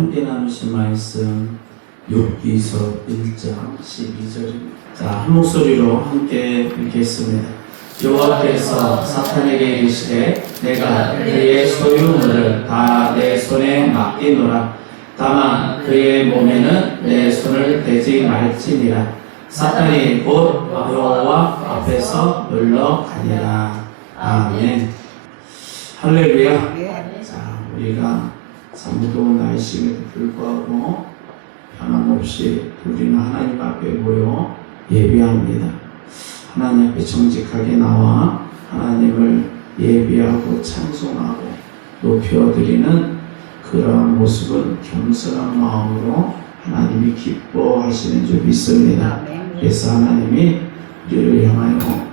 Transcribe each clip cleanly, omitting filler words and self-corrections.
함께 나누신 말씀 욥기서 1장 12절입니다. 자, 한 목소리로 함께 읽겠습니다. 여호와께서 사탄에게 이르시되 내가 그의 소유물을 다 내 손에 맡기노라. 다만 그의 몸에는 내 손을 대지 말지니라. 사탄이 곧 여호와 앞에서 물러가니라. 아멘. 할렐루야. 자, 우리가 무더운 날씨에도 불구하고 변함없이 우리는 하나님 앞에 모여 예배합니다. 하나님 앞에 정직하게 나와 하나님을 예배하고 찬송하고 높여드리는 그러한 모습은 겸손한 마음으로 하나님이 기뻐하시는 줄 믿습니다. 그래서 하나님이 우리를 향하여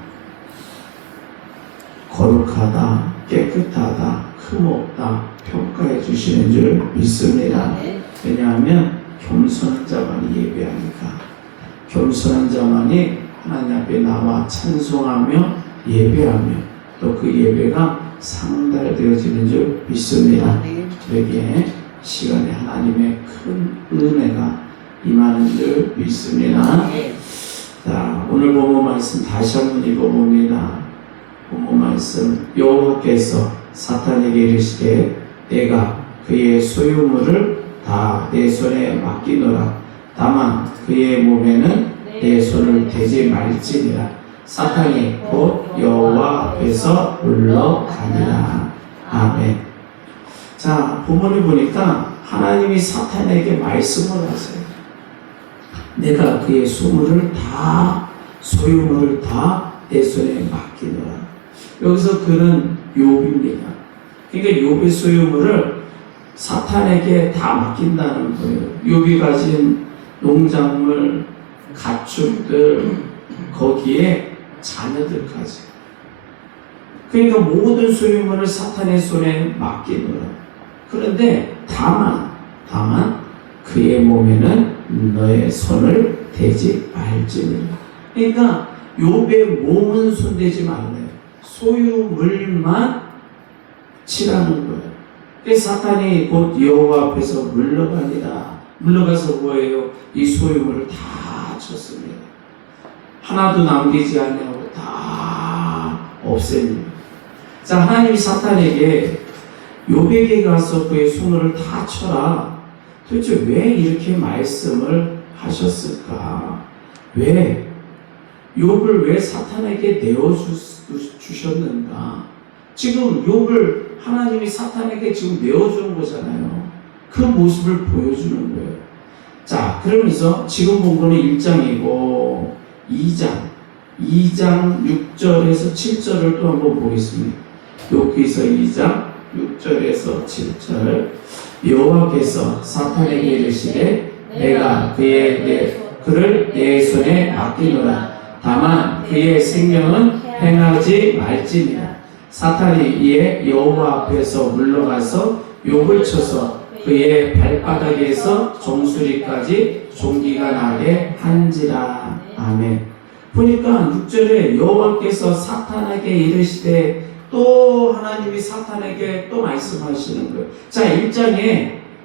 거룩하다, 깨끗하다, 흠없다 평가해 주시는 줄 믿습니다. 왜냐하면 겸손한 자만이 예배하니까, 겸손한 자만이 하나님 앞에 나와 찬송하며 예배하며 또 그 예배가 상달되어지는 줄 믿습니다. 저에게 시간에 하나님의 큰 은혜가 임하는 줄 믿습니다. 자, 오늘 본문 말씀 다시 한번 읽어봅니다. 본문 말씀, 여호와께서 사탄에게 이르시되 내가 그의 소유물을 다 내 손에 맡기노라. 다만 그의 몸에는 내 손을 대지 말지니라. 사탄이 곧 여호와 앞에서 물러가니라. 아멘. 자, 본문을 보니까 하나님이 사탄에게 말씀을 하세요. 내가 그의 소유물을 다 내 손에 맡기노라. 여기서 그는 욥입니다. 그러니까 욥의 소유물을 사탄에게 다 맡긴다는 거예요. 욥이 가진 농작물, 가축들, 거기에 자녀들까지. 그러니까 모든 소유물을 사탄의 손에 맡기노라. 그런데 다만 그의 몸에는 너의 손을 대지 말지니라. 그러니까 욥의 몸은 손대지 말래요. 소유물만 치라는 거예요. 그래서 사탄이 곧 여호와 앞에서 물러가니라. 물러가서 뭐예요? 이 소유물을 다 쳤습니다. 하나도 남기지 아니하고 다 없앱니다. 자, 하나님이 사탄에게 욥에게 가서 그의 소유물을 다 쳐라. 도대체 왜 이렇게 말씀을 하셨을까? 왜? 욥을 왜 사탄에게 내어주셨는가? 지금 욥을 하나님이 사탄에게 지금 내어주는 거잖아요. 그 모습을 보여주는 거예요. 자, 그러면서 지금 본 거는 1장이고 2장 6절에서 7절을 또 한번 보겠습니다. 욥기서 2장 6절에서 7절. 여호와께서 사탄에게 이르시되 내가 그를 내 손에 맡기노라. 다만 그의 생명은 행하지 말지니라. 사탄이 이에 여호와 앞에서 물러가서 욥을 쳐서 그의 발바닥에서 정수리까지 종기가 나게 한지라. 아멘. 보니까 6절에 여호와께서 사탄에게 이르시되 또 하나님이 사탄에게 또 말씀하시는 거예요. 자,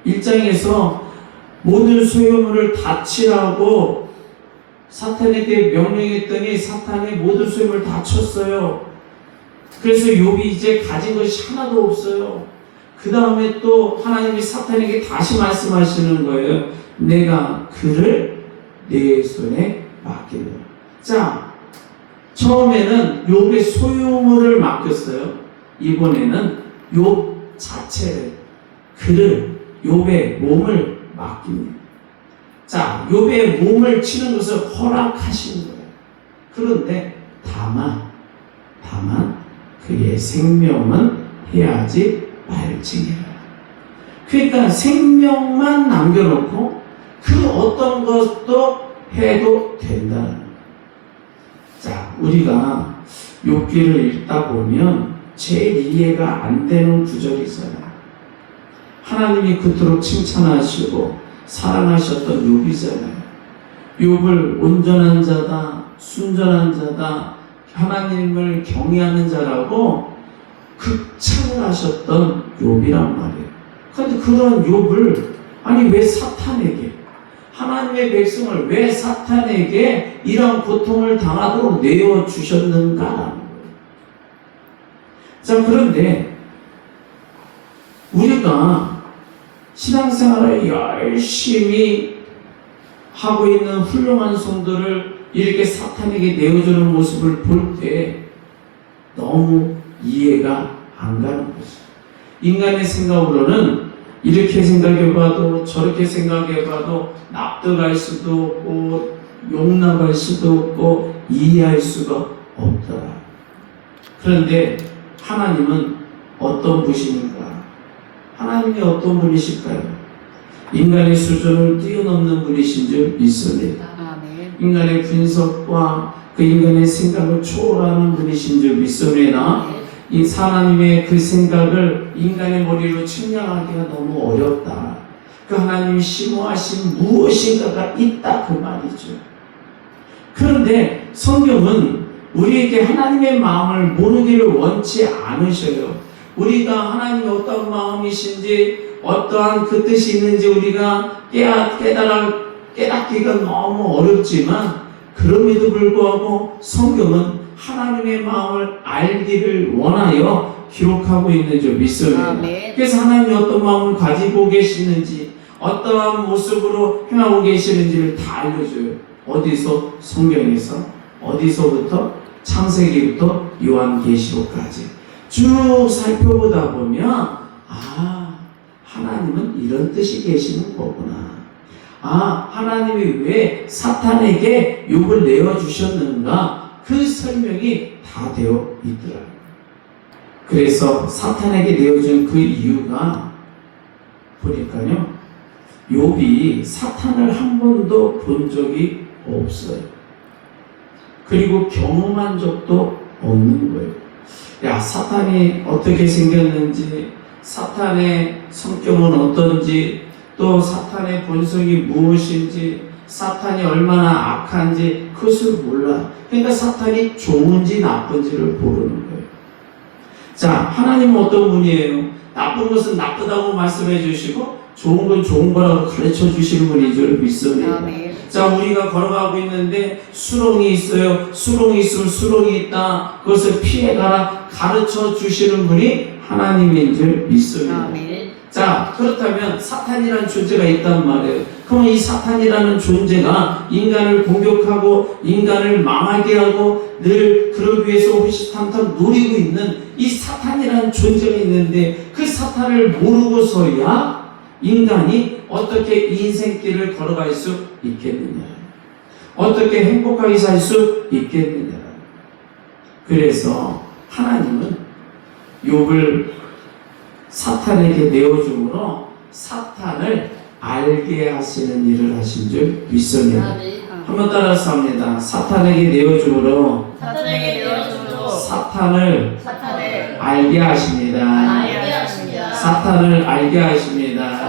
1장에서 모든 소유물을 다 치라고 사탄에게 명령했더니 사탄이 모든 소유물을 다 쳤어요. 그래서 욥이 이제 가진 것이 하나도 없어요. 그 다음에 또 하나님이 사탄에게 다시 말씀하시는 거예요. 내가 그를 내 손에 맡기노라. 자, 처음에는 욥의 소유물을 맡겼어요. 이번에는 욥 자체를, 욥의 몸을 맡깁니다. 자, 욥의 몸을 치는 것을 허락하신 거예요. 그런데 다만 그의 생명은 해하지 말지니라. 그러니까 생명만 남겨놓고 그 어떤 것도 해도 된다는 거예요. 자, 우리가 욥기를 읽다 보면 제일 이해가 안 되는 구절이잖아요. 하나님이 그토록 칭찬하시고 사랑하셨던 욥이잖아요. 욥을 온전한 자다, 순전한 자다, 하나님을 경외하는 자라고 극찬을 하셨던 욥이란 말이에요. 그런데 그런 욥을 아니 왜 사탄에게, 하나님의 백성을 왜 사탄에게 이런 고통을 당하도록 내어주셨는가라는 거예요. 자, 그런데 우리가 신앙생활을 열심히 하고 있는 훌륭한 성도를 이렇게 사탄에게 내어주는 모습을 볼 때 너무 이해가 안 가는 거죠. 인간의 생각으로는 이렇게 생각해봐도 저렇게 생각해봐도 납득할 수도 없고 용납할 수도 없고 이해할 수가 없더라. 그런데 하나님은 어떤 분이신가? 하나님이 어떤 분이실까요? 인간의 수준을 뛰어넘는 분이신 줄 믿습니다. 인간의 분석과 그 인간의 생각을 초월하는 분이신 줄 믿습니다. 이 하나님의 그 생각을 인간의 머리로 측량하기가 너무 어렵다. 그 하나님이 심오하신 무엇인가가 있다 그 말이죠. 그런데 성경은 우리에게 하나님의 마음을 모르기를 원치 않으셔요. 우리가 하나님이 어떤 마음이신지 어떠한 그 뜻이 있는지 우리가 깨닫기가 너무 어렵지만 그럼에도 불구하고 성경은 하나님의 마음을 알기를 원하여 기록하고 있는 줄 믿습니다. 그래서 하나님이 어떤 마음을 가지고 계시는지 어떠한 모습으로 행하고 계시는지를 다 알려줘요. 어디서? 성경에서. 어디서부터? 창세기부터 요한계시록까지 쭉 살펴보다 보면 하나님은 이런 뜻이 계시는 거구나. 하나님이 왜 사탄에게 욥을 내어주셨는가? 그 설명이 다 되어 있더라고요. 그래서 사탄에게 내어준 그 이유가 보니까요, 욥이 사탄을 한 번도 본 적이 없어요. 그리고 경험한 적도 없는 거예요. 사탄이 어떻게 생겼는지, 사탄의 성격은 어떤지, 또 사탄의 본성이 무엇인지, 사탄이 얼마나 악한지 그것을 몰라. 그러니까 사탄이 좋은지 나쁜지를 모르는 거예요. 자, 하나님은 어떤 분이에요? 나쁜 것은 나쁘다고 말씀해 주시고 좋은 건 좋은 거라고 가르쳐 주시는 분인 줄 믿습니다. 자, 우리가 걸어가고 있는데 수렁이 있어요. 수렁이 있으면 수렁이 있다. 그것을 피해가라 가르쳐 주시는 분이 하나님인 줄 믿습니다. 자, 그렇다면 사탄이라는 존재가 있단 말이에요. 그럼 이 사탄이라는 존재가 인간을 공격하고 인간을 망하게 하고 늘 그러기 위해서 호시탐탐 노리고 있는 이 사탄이라는 존재가 있는데 그 사탄을 모르고서야 인간이 어떻게 인생길을 걸어갈 수 있겠느냐, 어떻게 행복하게 살 수 있겠느냐. 그래서 하나님은 욥을 사탄에게 내어줌으로 사탄을 알게 하시는 일을 하신 줄 믿습니다. 한번 따라서 합니다. 사탄에게 내어줌으로 사탄을 알게 하십니다. 사탄을 알게 하십니다.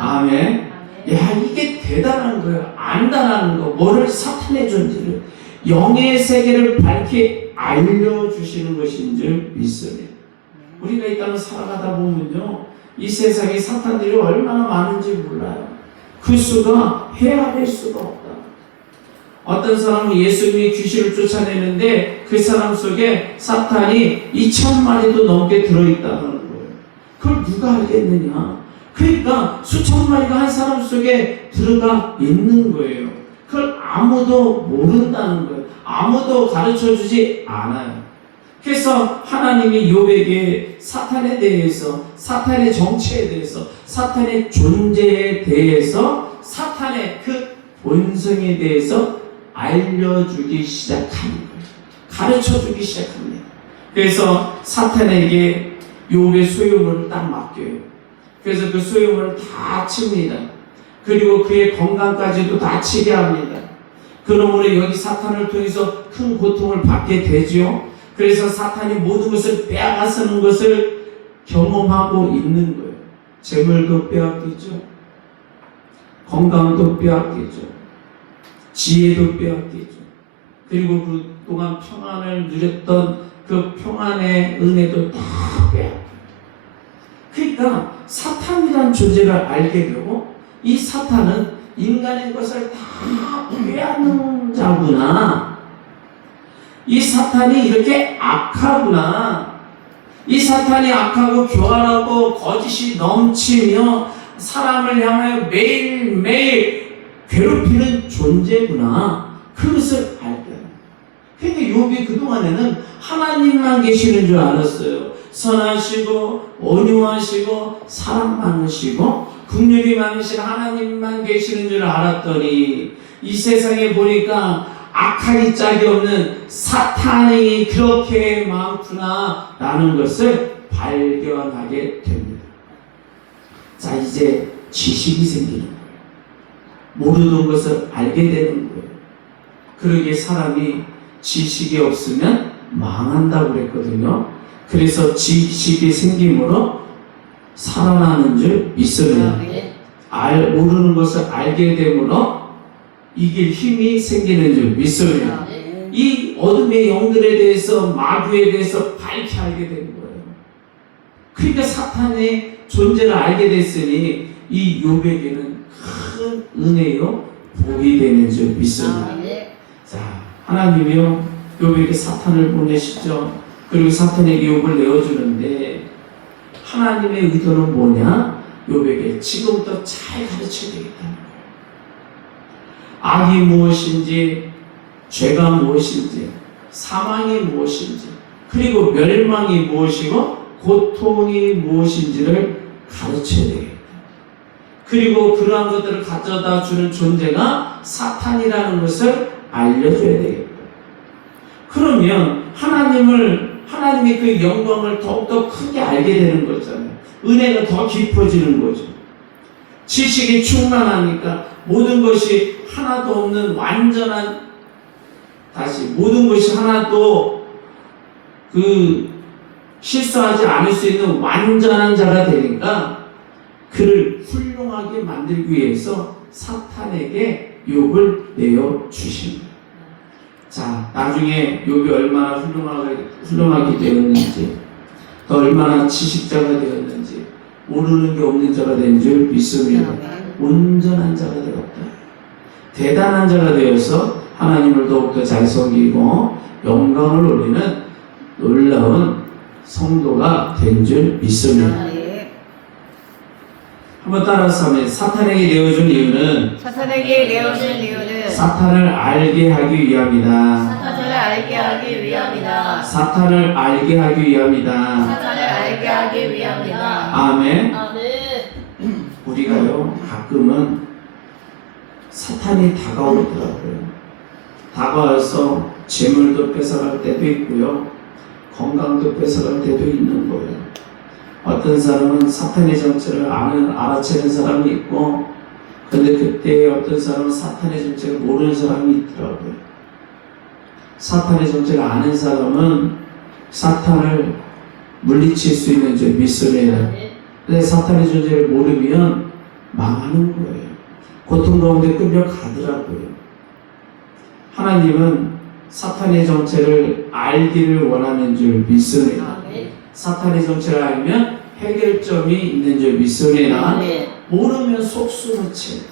아멘. 야, 이게 대단한 거예요. 안다라는 거. 뭐를? 사탄의 존재를, 영의 세계를 밝히 알려주시는 것인 줄 믿습니다. 우리가 이 땅을 살아가다 보면요, 이 세상에 사탄들이 얼마나 많은지 몰라요. 그 수가 헤아릴 수가 없다. 어떤 사람은 예수님이 귀신을 쫓아내는데 그 사람 속에 사탄이 2,000마리도 넘게 들어있다는 거예요. 그걸 누가 알겠느냐? 그러니까 수천 마리가 한 사람 속에 들어가 있는 거예요. 그걸 아무도 모른다는 거예요. 아무도 가르쳐주지 않아요. 그래서 하나님이 욥에게 사탄에 대해서, 사탄의 정체에 대해서, 사탄의 존재에 대해서, 사탄의 그 본성에 대해서 알려주기 시작하는 거예요. 가르쳐주기 시작합니다. 그래서 사탄에게 욥의 소유물을 딱 맡겨요. 그래서 그 소유물을 다 칩니다. 그리고 그의 건강까지도 다 치게 합니다. 그러므로 여기 사탄을 통해서 큰 고통을 받게 되죠. 그래서 사탄이 모든 것을 빼앗는 것을 경험하고 있는 거예요. 재물도 빼앗기죠. 건강도 빼앗기죠. 지혜도 빼앗기죠. 그리고 그동안 평안을 누렸던 그 평안의 은혜도 다 빼앗겨요. 그러니까 사탄이란 존재를 알게 되고 이 사탄은 인간의 것을 다 빼앗는 자구나. 이 사탄이 이렇게 악하구나. 이 사탄이 악하고 교활하고 거짓이 넘치며 사람을 향하여 매일매일 괴롭히는 존재구나. 그것을 알게. 그러니까 욥이 그동안에는 하나님만 계시는 줄 알았어요. 선하시고 온유하시고 사랑 많으시고 긍휼이 많으신 하나님만 계시는 줄 알았더니 이 세상에 보니까 악하기 짝이 없는 사탄이 그렇게 많구나 라는 것을 발견하게 됩니다. 자, 이제 지식이 생기는 거예요. 모르는 것을 알게 되는 거예요. 그러기에 사람이 지식이 없으면 망한다고 그랬거든요. 그래서 지식이 생김으로 살아나는 줄 믿습니다. 모르는 것을 알게 되므로 이길 힘이 생기는 줄 믿습니다. 이 어둠의 영들에 대해서 마귀에 대해서 밝히 알게 되는 거예요. 그러니까 사탄의 존재를 알게 됐으니 이 욥에게는 큰 은혜요 복이 되는 줄 믿습니다. 자, 하나님이요 욥에게 사탄을 보내시죠. 그리고 사탄에게 욥을 내어주는데 하나님의 의도는 뭐냐? 욥에게 지금부터 잘 가르쳐야 되겠다는 거예요. 악이 무엇인지, 죄가 무엇인지, 사망이 무엇인지, 그리고 멸망이 무엇이고 고통이 무엇인지를 가르쳐야 되겠다. 그리고 그러한 것들을 가져다 주는 존재가 사탄이라는 것을 알려줘야 되겠다. 그러면 하나님의 그 영광을 더욱더 크게 알게 되는 거잖아요. 은혜가 더 깊어지는 거죠. 지식이 충만하니까 모든 것이 하나도 없는 완전한, 모든 것이 하나도 실수하지 않을 수 있는 완전한 자가 되니까 그를 훌륭하게 만들기 위해서 사탄에게 욥을 내어주십니다. 자, 나중에 욥이 얼마나 훌륭하게 되었는지, 또 얼마나 지식자가 되었는지, 모르는 게 없는 자가 된 줄 믿습니다. 온전한 자가 되었다. 대단한 자가 되어서 하나님을 더욱더 잘 섬기고 영광을 올리는 놀라운 성도가 된 줄 믿습니다. 한번 따라서 하면 사탄에게 내어준 이유는 사탄을 알게 하기 위함이다. 사탄을 알게 하기 위함이다. 아멘. 우리가요 가끔은 사탄이 다가오더라고요. 다가와서 재물도 뺏어갈 때도 있고요, 건강도 뺏어갈 때도 있는 거예요. 어떤 사람은 사탄의 정체를 알아채는 사람이 있고, 근데 그때 어떤 사람은 사탄의 정체를 모르는 사람이 있더라고요. 사탄의 정체를 아는 사람은 사탄을 물리칠 수 있는 줄 믿습니다. 근데 사탄의 존재를 모르면 망하는 거예요. 고통 가운데 끌려가더라고요. 하나님은 사탄의 정체를 알기를 원하는 줄 믿습니다. 사탄의 정체를 알면 해결점이 있는 줄 믿습니다. 모르면 속수무책.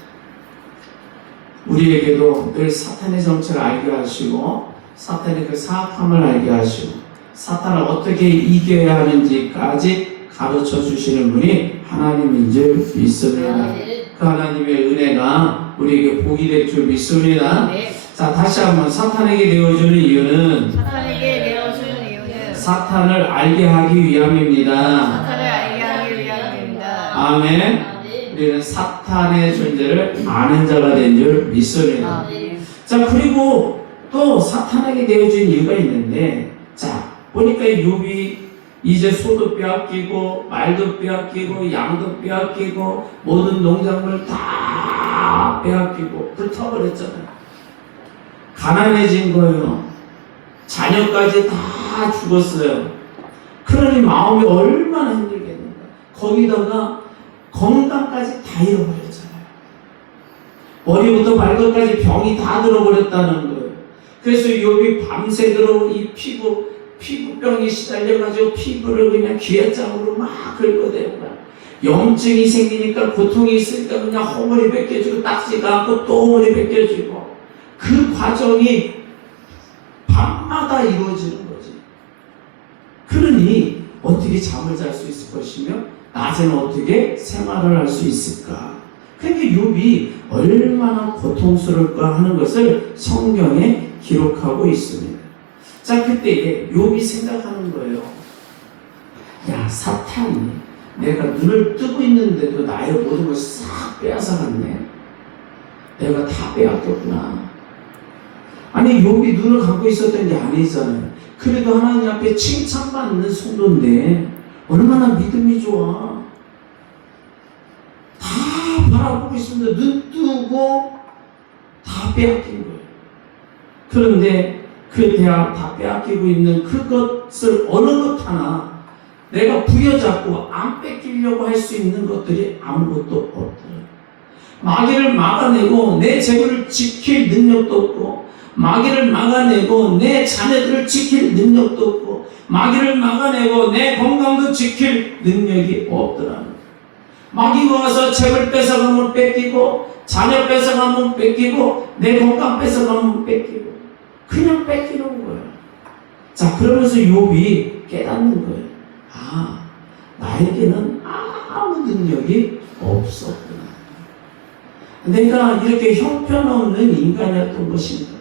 우리에게도 늘 사탄의 정체를 알게 하시고 사탄의 그 사악함을 알게 하시고 사탄을 어떻게 이겨야 하는지까지 가르쳐 주시는 분이 하나님인 줄 믿습니다. 그 하나님의 은혜가 우리에게 복이 될 줄 믿습니다. 자, 다시 한번 사탄에게 내어주는 이유는 사탄을 알게 하기 위함입니다. 아멘. 우리는 사탄의 존재를 아는 자가 된 줄 믿습니다. 자, 그리고 또 사탄에게 내어준 이유가 있는데, 자, 보니까 욥이 이제 소도 빼앗기고 말도 빼앗기고 양도 빼앗기고 모든 농작물 다 빼앗기고 불타버렸잖아요. 가난해진 거예요. 자녀까지 다 죽었어요. 그러니 마음이 얼마나 힘들겠는가. 거기다가 건강까지 다 잃어버렸잖아요. 머리부터 발끝까지 병이 다 들어버렸다는 거예요. 그래서 욥이 밤새도록 이 피부 피부병이 시달려가지고 피부를 그냥 기아장으로 막 긁어대는 거야. 염증이 생기니까 고통이 있으니까 그냥 허물이 벗겨지고 딱지가 않고 또 허물이 벗겨지고 그 과정이 밤마다 이루어지는 거지. 그러니 어떻게 잠을 잘 수 있을 것이며 낮에는 어떻게 생활을 할 수 있을까? 그러니까 욥이 얼마나 고통스러울까 하는 것을 성경에 기록하고 있습니다. 자, 그때 욥이 생각하는 거예요. 야, 사탄이 내가 눈을 뜨고 있는데도 나의 모든 걸 싹 빼앗아갔네. 내가 다 빼앗겼구나. 아니, 욥이 눈을 감고 있었던 게 아니잖아요. 그래도 하나님 앞에 칭찬받는 성도인데 얼마나 믿음이 좋아. 다 바라보고 있습니다. 눈 뜨고 다 빼앗긴 거예요. 그런데 그 대학 다 빼앗기고 있는 그것을 어느 것 하나 내가 부여잡고 안 뺏기려고 할 수 있는 것들이 아무것도 없더라. 마귀를 막아내고 내 재물을 지킬 능력도 없고, 마귀를 막아내고 내 자녀들을 지킬 능력도 없고, 마귀를 막아내고 내 건강도 지킬 능력이 없더라. 마귀가 와서 재물 뺏어가면 뺏기고, 자녀 뺏어가면 뺏기고, 내 건강 뺏어가면 뺏기고, 그냥 뺏기는 거예요. 자, 그러면서 욥이 깨닫는 거예요. 아, 나에게는 아무 능력이 없었구나. 내가 이렇게 형편없는 인간이었던 것인가.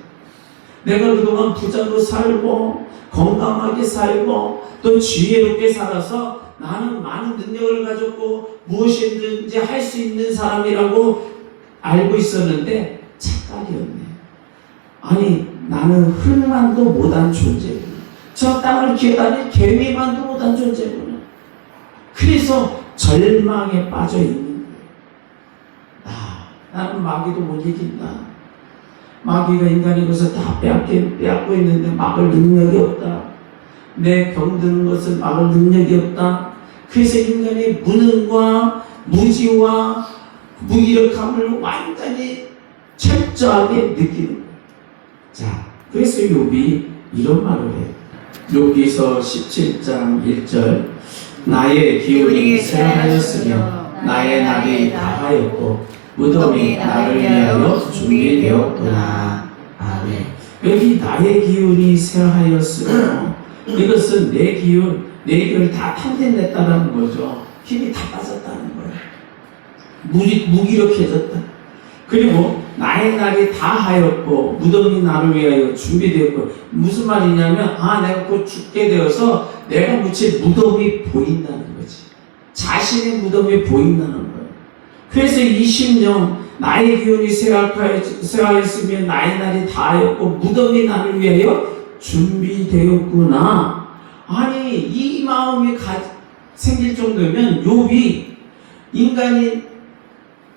내가 그동안 부자로 살고 건강하게 살고 또 지혜롭게 살아서 나는 많은 능력을 가졌고 무엇이든지 할 수 있는 사람이라고 알고 있었는데 착각이었네. 아니, 나는 흙만도 못한 존재구나. 저 땅을 기어다닐 개미만도 못한 존재구나. 그래서 절망에 빠져 있는 거예요. 나는 마귀도 못 이긴다. 마귀가 인간의 것을 다 빼앗고 있는데 막을 능력이 없다. 내 병드는 것을 막을 능력이 없다. 그래서 인간의 무능과 무지와 무기력함을 완전히 철저하게 느끼는 거예요. 자, 그래서 욥이 이런 말을 해요. 욥기서 17장 1절, 나의 기운이 쇠하였으며 나의 날이 다하였고 무덤이 나를 위하여 준비되었구나. 아멘. 여기 나의 기운이 쇠하였으며 이것은 내 기운, 내 기운을 다 탕진냈다는 거죠. 힘이 다 빠졌다는 거예요. 무기력해졌다. 그리고 나의 날이 다 하였고 무덤이 나를 위하여 준비되었고, 무슨 말이냐면 내가 곧 죽게 되어서 내가 묻힐 무덤이 보인다는 거지. 자신의 무덤이 보인다는 거예요. 그래서 이 심령, 나의 기운이 쇠하였으면 나의 날이 다 하였고 무덤이 나를 위하여 준비되었구나. 아니, 이 마음이 생길 정도면 욥이 인간이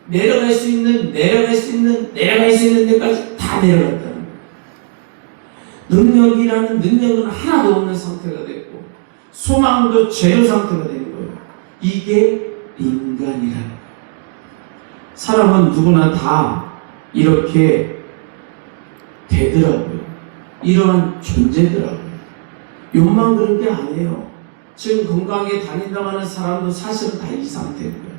내려갈 수 있는 데까지 다 내려갔다는 거예요. 능력이라는 능력은 하나도 없는 상태가 됐고 소망도 제로 상태가 된 거예요. 이게 인간이라는 거예요. 사람은 누구나 다 이렇게 되더라고요. 이러한 존재더라고요. 욕만 그런 게 아니에요. 지금 건강하게 다닌다고 하는 사람도 사실은 다 이 상태고요.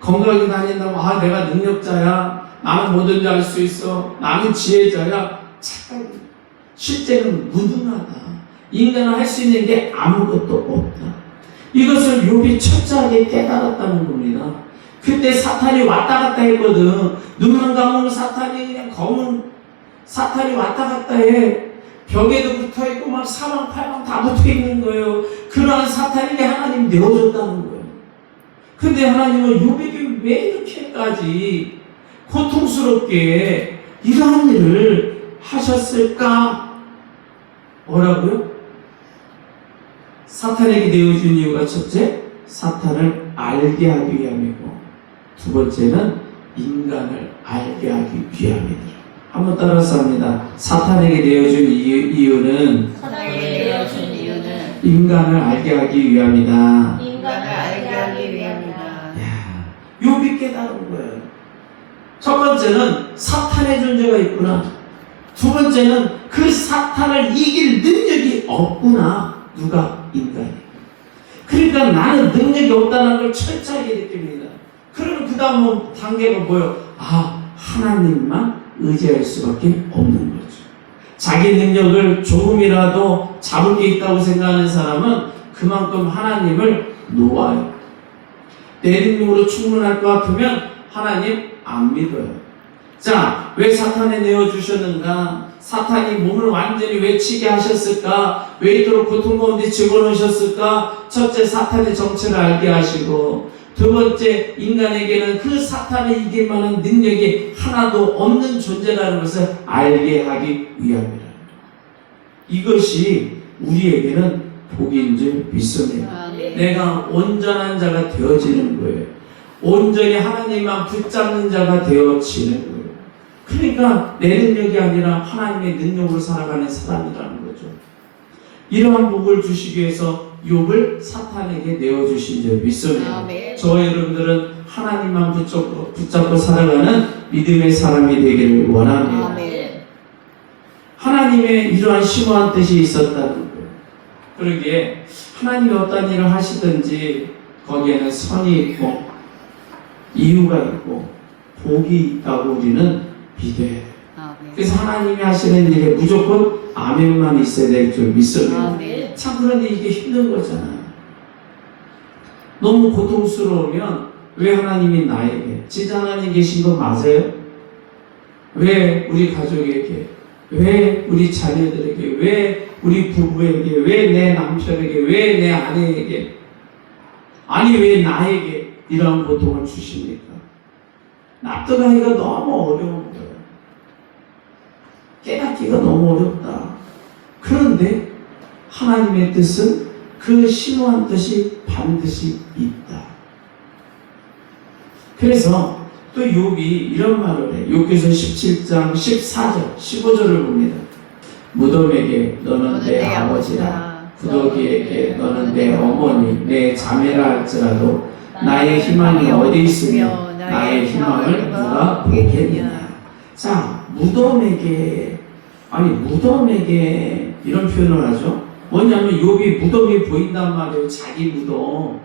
건강하게 다닌다고 내가 능력자야, 나는 뭐든지 할 수 있어, 나는 지혜자야, 착각이에요. 실제는 무능하다. 인간은 할 수 있는 게 아무것도 없다. 이것을 욥이 철저하게 깨달았다는 겁니다. 그때 사탄이 왔다 갔다 했거든. 눈만 감으면 사탄이 그냥 검은 사탄이 왔다 갔다 해. 벽에도 붙어 있고 막 사방팔방 다 붙어 있는 거예요. 그러한 사탄에게 하나님 내어줬다는 거예요. 근데 하나님은 욥에게 왜 이렇게까지 고통스럽게 이러한 일을 하셨을까? 뭐라고요? 사탄에게 내어준 이유가 첫째, 사탄을 알게 하기 위함이고, 두 번째는 인간을 알게 하기 위함이다. 한번 따라서 합니다. 사탄에게 내어준 이유는 인간을 알게 하기 위함이다. 욥이 깨달은 거예요. 첫 번째는 사탄의 존재가 있구나. 두 번째는 그 사탄을 이길 능력이 없구나. 누가? 인간이. 그러니까 나는 능력이 없다는 걸 철저하게 느낍니다. 그러면 그 다음 단계가 뭐예요? 하나님만 의지할 수밖에 없는 거죠. 자기 능력을 조금이라도 잡을 게 있다고 생각하는 사람은 그만큼 하나님을 놓아요. 내 능력으로 충분할 것 같으면 하나님 안 믿어요. 자, 왜 사탄에 내어주셨는가? 사탄이 몸을 완전히 왜 치게 하셨을까? 왜 이토록 고통 가운데 집어넣으셨을까? 첫째, 사탄의 정체를 알게 하시고, 두 번째, 인간에게는 그 사탄을 이길 만한 능력이 하나도 없는 존재라는 것을 알게 하기 위함이라. 이것이 우리에게는 복인 줄 믿습니다. 내가 온전한 자가 되어지는 거예요. 온전히 하나님만 붙잡는 자가 되어지는 거예요. 그러니까 내 능력이 아니라 하나님의 능력으로 살아가는 사람이라는 거죠. 이러한 복을 주시기 위해서 욥을 사탄에게 내어주신 줄 믿습니다. 저와 여러분들은 하나님만 붙잡고 살아가는 믿음의 사람이 되기를 원합니다. 하나님의 이러한 심오한 뜻이 있었다는 거예요. 그러기에 하나님이 어떤 일을 하시든지 거기에는 선이 있고 이유가 있고 복이 있다고 우리는 믿어야 돼요. 그래서 하나님이 하시는 일에 무조건 아멘만 있어야 될 줄 믿습니다. 참 그런데 이게 힘든 거잖아요. 너무 고통스러우면 왜 하나님이 나에게, 진짜 하나님 계신 거 맞아요? 왜 우리 가족에게, 왜 우리 자녀들에게, 왜 우리 부부에게, 왜 내 남편에게, 왜 내 아내에게, 아니 왜 나에게 이러한 고통을 주십니까? 납득하기가 너무 어려운 거예요. 깨닫기가 너무 어렵다. 그런데 하나님의 뜻은 그 심오한 뜻이 반드시 있다. 그래서 또 욥이 이런 말을 해요. 욥기서 17장 14절 15절을 봅니다. 무덤에게 너는 내 아버지라, 구더기에게 너는 내 어머니, 내 자매라 할지라도 나의 희망이 어디 있으며 나의 희망을 누가 보겠느냐. 자, 무덤에게, 무덤에게 이런 표현을 하죠. 뭐냐면 욥이 무덤이 보인단 말이에요. 자기 무덤.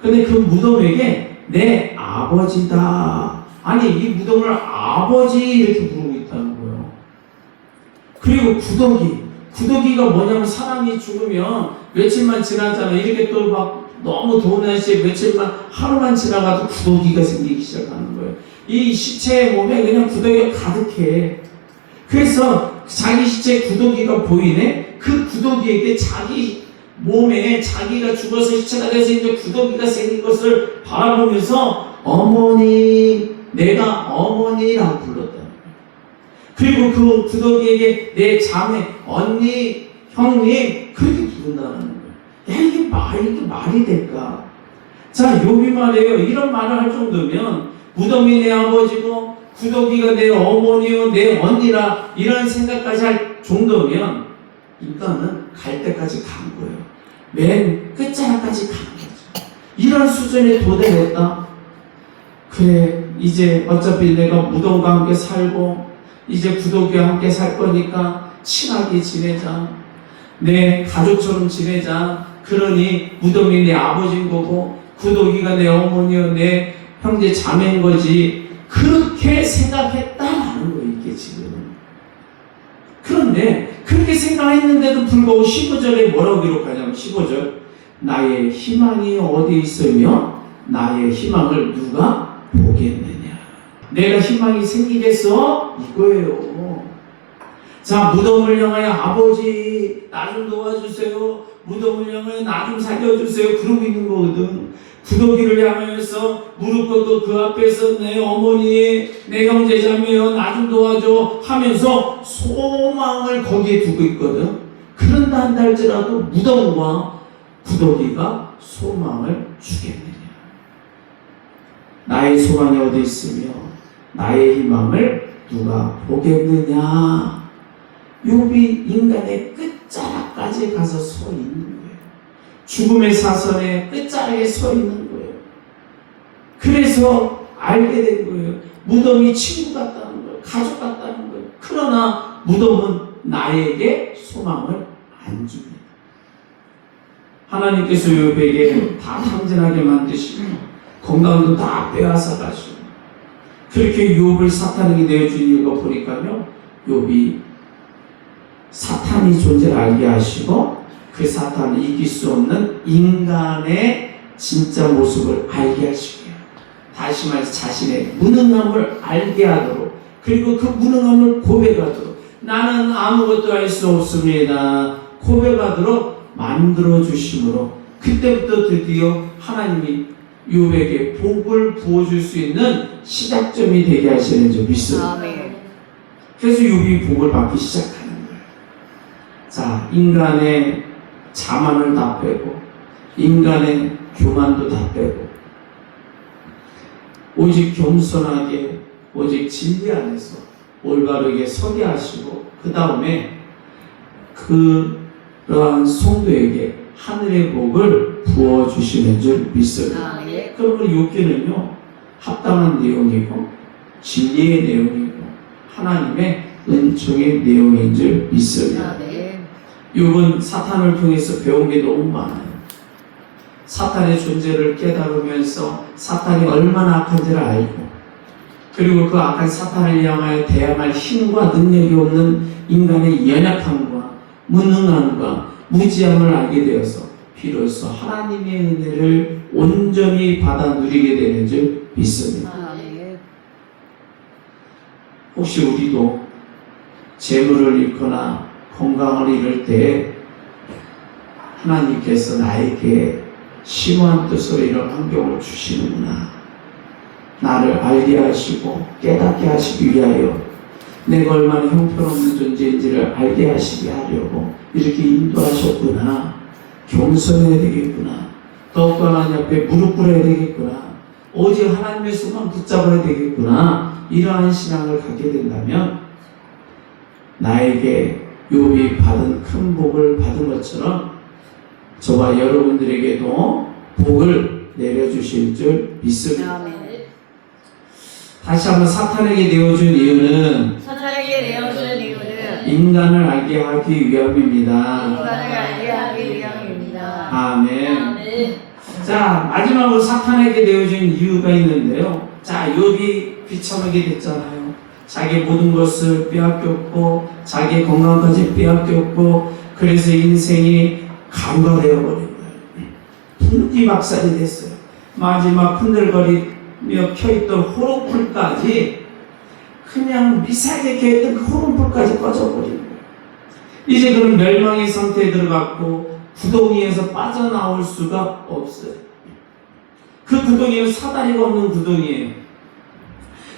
근데 그 무덤에게 내 아버지다. 아니 이 무덤을 아버지 이렇게 부르고 있다는 거예요. 그리고 구더기가 뭐냐면 사람이 죽으면 며칠만 지나잖아요. 이렇게 또 막 너무 더운 날씨에 며칠만 하루만 지나가도 구더기가 생기기 시작하는 거예요. 이 시체의 몸에 그냥 구더기가 가득해. 그래서 자기 시체에 구더기가 보이네. 그 구더기에게 자기 몸에 자기가 죽어서 시체가 돼서 이제 구더기가 생긴 것을 바라보면서 어머니, 내가 어머니라고 불렀다. 그리고 그 구더기에게 내 자매, 언니, 형님 그렇게 부른다는 거예요. 야, 이게 말이 될까? 자, 욥이 말이에요. 이런 말을 할 정도면 무덤이 내 아버지고 구더기가 내 어머니요 내 언니라 이런 생각까지 할 정도면 인간은 갈 때까지 간 거예요. 맨 끝자락까지 간 거죠. 이런 수준에 도달했다. 그래, 이제 어차피 내가 무덤과 함께 살고 이제 구더기와 함께 살 거니까 친하게 지내자. 내 가족처럼 지내자. 그러니 무덤이 내 아버지인 거고 구더기가 내 어머니요 내 형제 자매인 거지. 그렇게 생각했다라는 거예요, 이게 지금. 그런데 그렇게 생각했는데도 불구하고 15절에 뭐라고 기록하냐면 15절 나의 희망이 어디 있으며 나의 희망을 누가 보겠느냐. 내가 희망이 생기겠어? 이거예요. 자, 무덤을 향하여 아버지 나 좀 도와주세요. 무덤을 향하여 나 좀 살려주세요. 그러고 있는 거거든. 구더기를 향하여서 무릎 꿇고 그 앞에서 내 어머니, 내 형제자매여 나 좀 도와줘 하면서 소망을 거기에 두고 있거든. 그런다 한다 할지라도 무덤과 구더기가 소망을 주겠느냐. 나의 소망이 어디 있으며 나의 희망을 누가 보겠느냐. 욥이 인간의 끝자락까지 가서 서 있는 거예요. 죽음의 사선의 끝자락에 서 있는 거예요. 그래서 알게 된 거예요. 무덤이 친구 같다는 거예요. 가족 같다는 거예요. 그러나 무덤은 나에게 소망을 안 줍니다. 하나님께서 욥에게 다 탕진하게 만드시고 건강도 다 빼앗아 가시고 그렇게 욥을 사탄에게 내어준 이유가 보니까요, 욥이 사탄이 존재를 알게 하시고 그 사탄을 이길 수 없는 인간의 진짜 모습을 알게 하시고요. 다시 말해서 자신의 무능함을 알게 하도록, 그리고 그 무능함을 고백하도록, 나는 아무것도 할 수 없습니다 고백하도록 만들어 주심으로 그때부터 드디어 하나님이 욥에게 복을 부어줄 수 있는 시작점이 되게 하시는 줄 믿습니다. 그래서 욥이 복을 받기 시작하는 거예요. 자, 인간의 자만을 다 빼고 인간의 교만도 다 빼고 오직 겸손하게 오직 진리 안에서 올바르게 서게 하시고 그 다음에 그러한 성도에게 하늘의 복을 부어주시는 줄 믿습니다. 그러면 욥기는요, 합당한 내용이고 진리의 내용이고 하나님의 은총의 내용인 줄 믿습니다. 욥은 사탄을 통해서 배운 게 너무 많아요. 사탄의 존재를 깨달으면서 사탄이 얼마나 악한지를 알고, 그리고 그 악한 사탄을 향하여 대항할 힘과 능력이 없는 인간의 연약함과 무능함과 무지함을 알게 되어서 비로소 하나님의 은혜를 온전히 받아 누리게 되는 줄 믿습니다. 혹시 우리도 재물을 잃거나 건강을 잃을 때 하나님께서 나에게 심오한 뜻으로 이런 환경을 주시는구나, 나를 알게 하시고 깨닫게 하시기 위하여 내가 얼마나 형편없는 존재인지를 알게 하시게 하려고 이렇게 인도하셨구나, 겸손해야 되겠구나, 더욱더 하나님 앞에 무릎 꿇어야 되겠구나, 오직 하나님의 손만 붙잡아야 되겠구나, 이러한 신앙을 갖게 된다면 나에게 욥이 받은 큰 복을 받은 것처럼 저와 여러분들에게도 복을 내려주실 줄 믿습니다. 다시 한번 사탄에게 내어준 이유는 인간을 알게 하기 위함입니다. 아멘. 자, 마지막으로 사탄에게 내어준 이유가 있는데요. 자, 욥이 비참하게 됐잖아요. 자기 모든 것을 빼앗겼고 자기 건강까지 빼앗겼고 그래서 인생이 간과되어 버린 거예요. 풍지박살이 됐어요. 마지막 흔들거리며 켜있던 호롱불까지 그냥 미세하게 켜있던 그 호롱불까지 꺼져버린 거예요. 이제 그런 멸망의 상태에 들어갔고 구덩이에서 빠져나올 수가 없어요. 그 구덩이는 사다리가 없는 구덩이에요.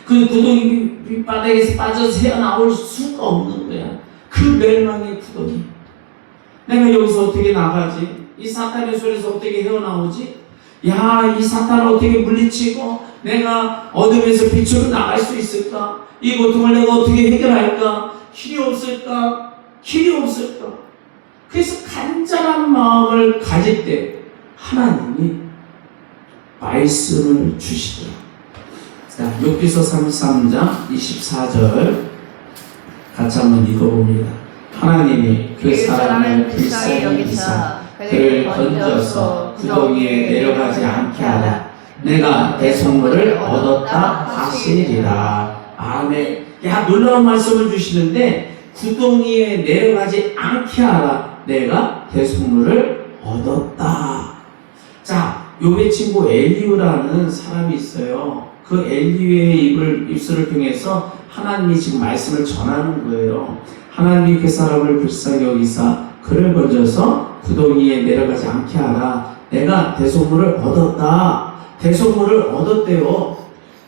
그 구덩이 밑바닥에서 빠져서 헤어나올 수가 없는 거야. 그 멸망의 구덩이. 내가 여기서 어떻게 나가지? 이 사탄의 소리에서 어떻게 헤어나오지? 야, 이 사탄을 어떻게 물리치고 내가 어둠에서 빛으로 나갈 수 있을까? 이 고통을 내가 어떻게 해결할까? 길이 없을까? 길이 없을까? 그래서 간절한 마음을 가질 때 하나님이 말씀을 주시더라. 자, 욥기서 33장 24절 같이 한번 읽어봅니다. 하나님이 그 사람을 불쌍히 여기사 그를 건져서 구덩이에 내려가지 않게 하라. 내가 대속물을 얻었다 하시리라. 아멘. 야, 놀라운 말씀을 주시는데 구덩이에 내려가지 않게 하라. 내가 대속물을 얻었다. 자, 욥의 친구 엘리후라는 사람이 있어요. 그 엘리후의 입술을 통해서 하나님이 지금 말씀을 전하는 거예요. 하나님이 그 사람을 불쌍히 여기사 그를 건져서 구덩이에 내려가지 않게 하라. 내가 대속물을 얻었다. 대속물을 얻었대요.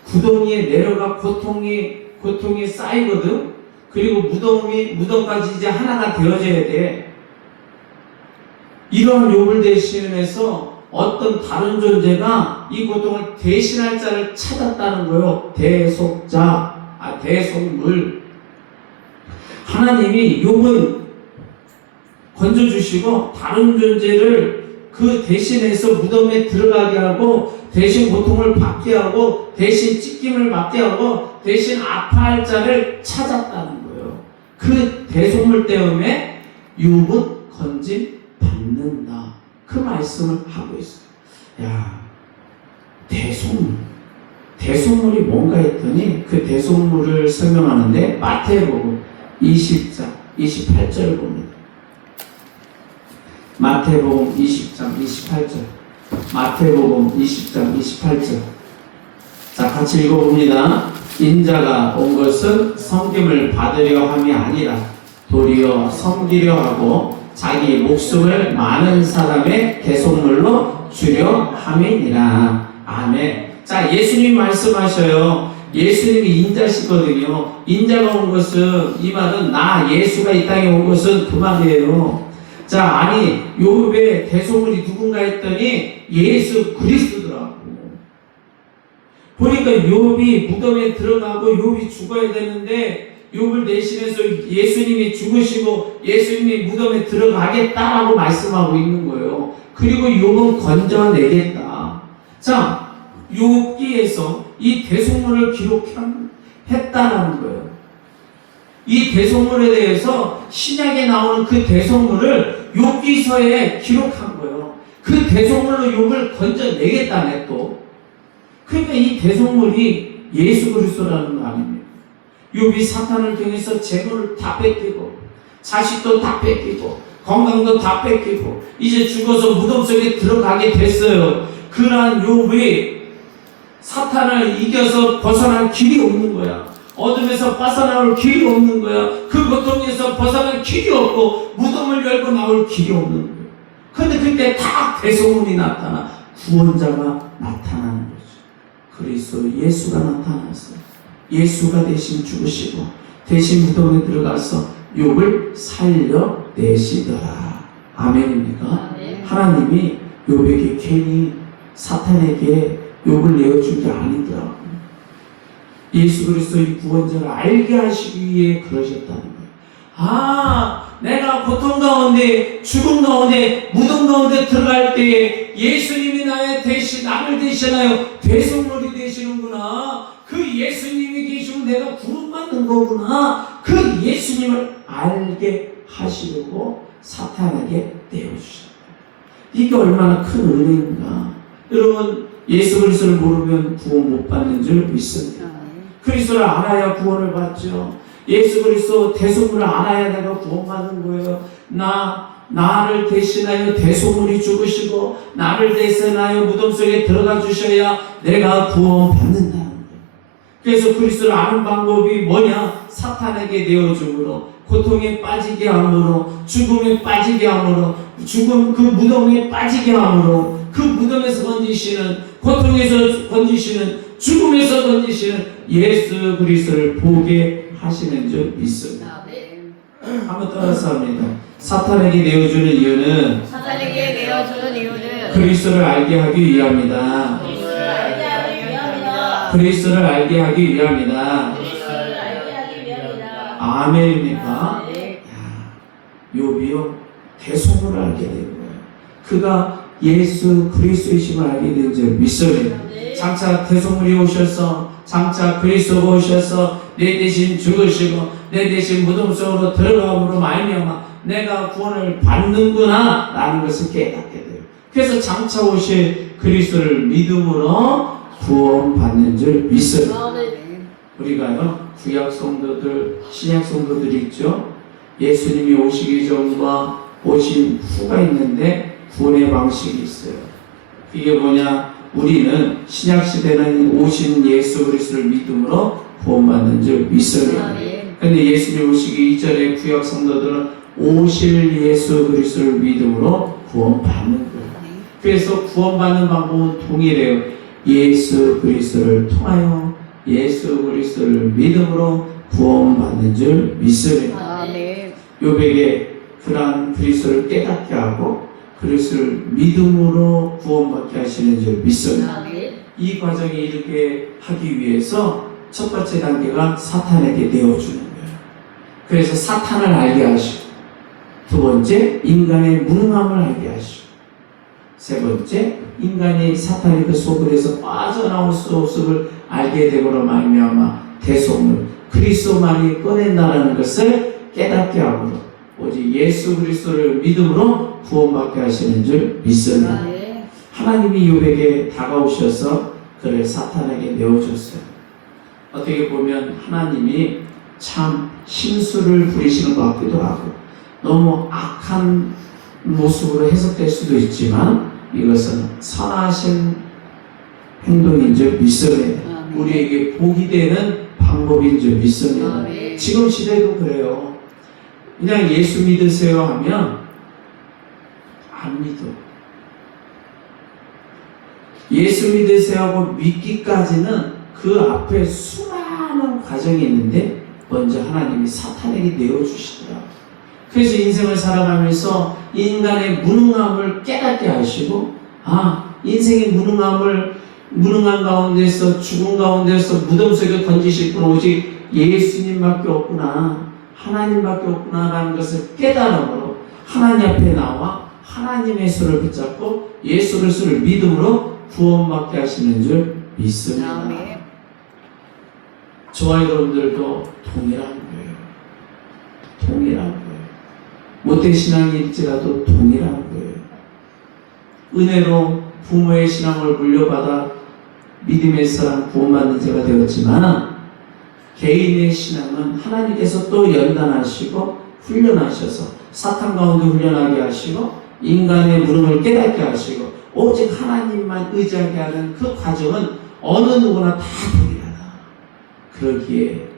구덩이에 내려가 고통이 쌓이거든. 그리고 무덤까지 이제 하나가 되어져야 돼. 이런 욥을 대신해서 어떤 다른 존재가 이 고통을 대신할 자를 찾았다는 거예요. 대속물. 하나님이 욥은 건져주시고 다른 존재를 그 대신해서 무덤에 들어가게 하고 대신 고통을 받게 하고 대신 찢김을 받게 하고 대신 아파할 자를 찾았다는 거예요. 그 대속물 때문에 욥은 건짐 받는다. 그 말씀을 하고 있어요. 야, 대속물이 뭔가 했더니 그 대속물을 설명하는데 마태복음 20장 28절 봅니다. 마태복음 20장 28절. 마태복음 20장 28절. 자, 같이 읽어봅니다. 인자가 온 것은 섬김을 받으려 함이 아니라 도리어 섬기려 하고 자기 목숨을 많은 사람의 대속물로 주려 함이니라. 아멘. 자, 예수님 말씀하셔요. 예수님이 인자시거든요. 인자가 온 것은, 이 말은 나 예수가 이 땅에 온 것은 그 말이에요. 자, 아니 욥의 대속물이 누군가 했더니 예수 그리스도더라고. 보니까 욥이 무덤에 들어가고 욥이 죽어야 되는데 욥을 대신해서 예수님이 죽으시고 예수님이 무덤에 들어가겠다라고 말씀하고 있는 거예요. 그리고 욥은 건져내겠다. 자, 욥기에서 이 대속물을 기록했다라는 거예요. 이 대속물에 대해서 신약에 나오는 그 대속물을 욥기서에 기록한 거예요. 그 대속물로 욥을 건져내겠다네 또. 그러니까 이 대속물이 예수 그리스도라는 거 아닙니까? 욥이 사탄을 통해서 재물을 다 뺏기고 자식도 다 뺏기고 건강도 다 뺏기고 이제 죽어서 무덤 속에 들어가게 됐어요. 그러한 욥이 사탄을 이겨서 벗어날 길이 없는 거야. 어둠에서 빠져나올 길이 없는 거야. 그 고통에서 벗어날 길이 없고 무덤을 열고 나올 길이 없는 거야. 근데 그때 딱 대속물이 나타나 구원자가 나타나는 거죠. 그리스도 예수가 나타났어요. 예수가 대신 죽으시고 대신 무덤에 들어가서 욥을 살려내시더라. 아멘입니까? 아멘. 하나님이 욥에게 괜히 사탄에게 욥을 내어준 게 아니더라고요. 예수 그리스도의 구원자를 알게 하시기 위해 그러셨다는 거예요. 아, 내가 고통 가운데, 죽음 가운데, 무덤 가운데 들어갈 때 예수님이 나의 대신, 나를 대신하여 대속물이 되시는구나. 그 예수님이 계시면 내가 구원받는 거구나. 그 예수님을 알게 하시려고 사탄에게 내어주셨다. 이게 얼마나 큰 은혜인가. 여러분, 예수 그리스도를 모르면 구원 못 받는 줄 믿습니다. 그리스도를 알아야 구원을 받죠. 예수 그리스도 대속물을 알아야 내가 구원받는 거예요. 나를 대신하여 대속물이 죽으시고 나를 대신하여 무덤 속에 들어가 주셔야 내가 구원받는다는 거예요. 그래서 그리스도를 아는 방법이 뭐냐? 사탄에게 내어줌으로, 고통에 빠지게 함으로, 죽음에 빠지게 함으로, 죽음 그 무덤에 빠지게 함으로, 그 무덤에서 건지시는, 고통에서 건지시는, 죽음에서 건지시는 예수 그리스도를 보게 하시는 줄 믿습니다. 한번 따라서 합니다. 사탄에게 내어주는 이유는 그리스도를 알게 하기 위함이다. 그리스도를 알게 하기 위함이다. 아멘입니까? 욥이요 대속물을 알게 된 거예요. 그가 예수 그리스도이심을 알게 된 줄 믿습니다. 장차 대속물이 오셔서, 장차 그리스도가 오셔서 내 대신 죽으시고 내 대신 무덤 속으로 들어감으로 말미암아 내가 구원을 받는구나 라는 것을 깨닫게 돼요. 그래서 장차 오실 그리스도를 믿음으로 구원받는 줄 믿어요. 우리가요 구약 성도들, 신약 성도들이 있죠. 예수님이 오시기 전과 오신 후가 있는데 구원의 방식이 있어요. 그게 뭐냐? 우리는 신약 시대는 오신 예수 그리스도를 믿음으로 구원받는 줄 믿어요. 그런데 예수님 오시기 이전에 구약 성도들은 오실 예수 그리스도를 믿음으로 구원받는 거예요. 그래서 구원받는 방법은 동일해요. 예수 그리스도를 통하여 예수 그리스도를 믿음으로 구원받는 줄 믿습니다. 욥에게 그러한 그리스도를 깨닫게 하고 그리스도를 믿음으로 구원받게 하시는 줄 믿습니다. 이 과정이 이렇게 하기 위해서 첫 번째 단계가 사탄에게 내어주는 거예요. 그래서 사탄을 알게 하시고, 두 번째 인간의 무능함을 알게 하시고, 세 번째 인간이 사탄의 그 속을에서 빠져나올 수 없음을 알게 되고로 말미암아 대속물 그리스도만이 꺼낸다라는 것을 깨닫게 하므로 오직 예수 그리스도를 믿음으로 구원받게 하시는 줄 믿습니다. 네. 하나님이 욥에게 다가오셔서 그를 사탄에게 내어줬어요. 어떻게 보면 하나님이 참 심술을 부리시는 것 같기도 하고 너무 악한 모습으로 해석될 수도 있지만 이것은 선하신 행동인 줄 믿습니다. 우리에게 복이 되는 방법인 줄 믿습니다. 네. 지금 시대도 그래요. 그냥 예수 믿으세요 하면 안 믿어. 예수 믿으세요 하고 믿기까지는 그 앞에 수많은 과정이 있는데 먼저 하나님이 사탄에게 내어주시더라고요. 그래서 인생을 살아가면서 인간의 무능함을 깨닫게 하시고 인생의 무능한 가운데서 죽음 가운데서 무덤 속에 던지실 분 오직 예수님밖에 없구나 하나님밖에 없구나 라는 것을 깨달음으로 하나님 앞에 나와 하나님의 손을 붙잡고 예수 그리스도를 믿음으로 구원받게 하시는 줄 믿습니다. 저와 여러분들도 동일한 거예요. 동일한 거예요. 못된 신앙일지라도 동일한 거예요. 은혜로 부모의 신앙을 물려받아 믿음의 사람 구원받는 자가 되었지만 개인의 신앙은 하나님께서 또 연단하시고 훈련하셔서 사탄 가운데 훈련하게 하시고 인간의 무능을 깨닫게 하시고 오직 하나님만 의지하게 하는 그 과정은 어느 누구나 다 동일하다. 그러기에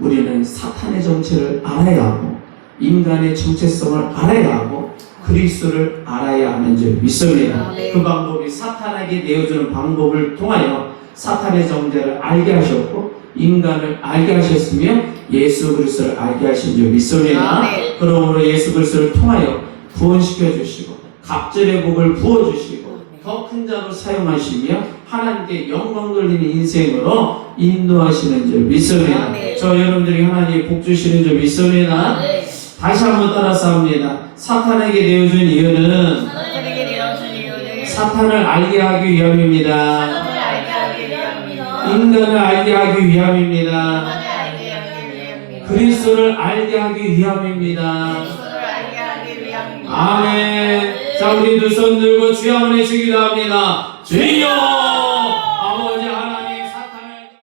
우리는 사탄의 정체를 알아야 하고 인간의 정체성을 알아야 하고 그리스도를 알아야 하는 줄 믿습니다. 그 방법이 사탄에게 내어주는 방법을 통하여 사탄의 정체를 알게 하셨고 인간을 알게 하셨으며 예수 그리스도를 알게 하신 줄 믿습니다. 그러므로 예수 그리스도를 통하여 구원시켜 주시고 갑절의 복을 부어 주시고 더 큰 자로 사용하시며 하나님께 영광 돌리는 인생으로 인도하시는 줄 믿습니다. 저 여러분들이 하나님의 복 주시는 줄 믿습니다. 다시 한번 따라서 사탄에게 내어준 이유는 사탄을 알게 하기 위함입니다. 인간을 알게 하기 위함입니다. 그리스도를 알게 하기 위함입니다. 아멘. 자, 우리 두 손 들고 주여 한번 외치기도 합니다. 주여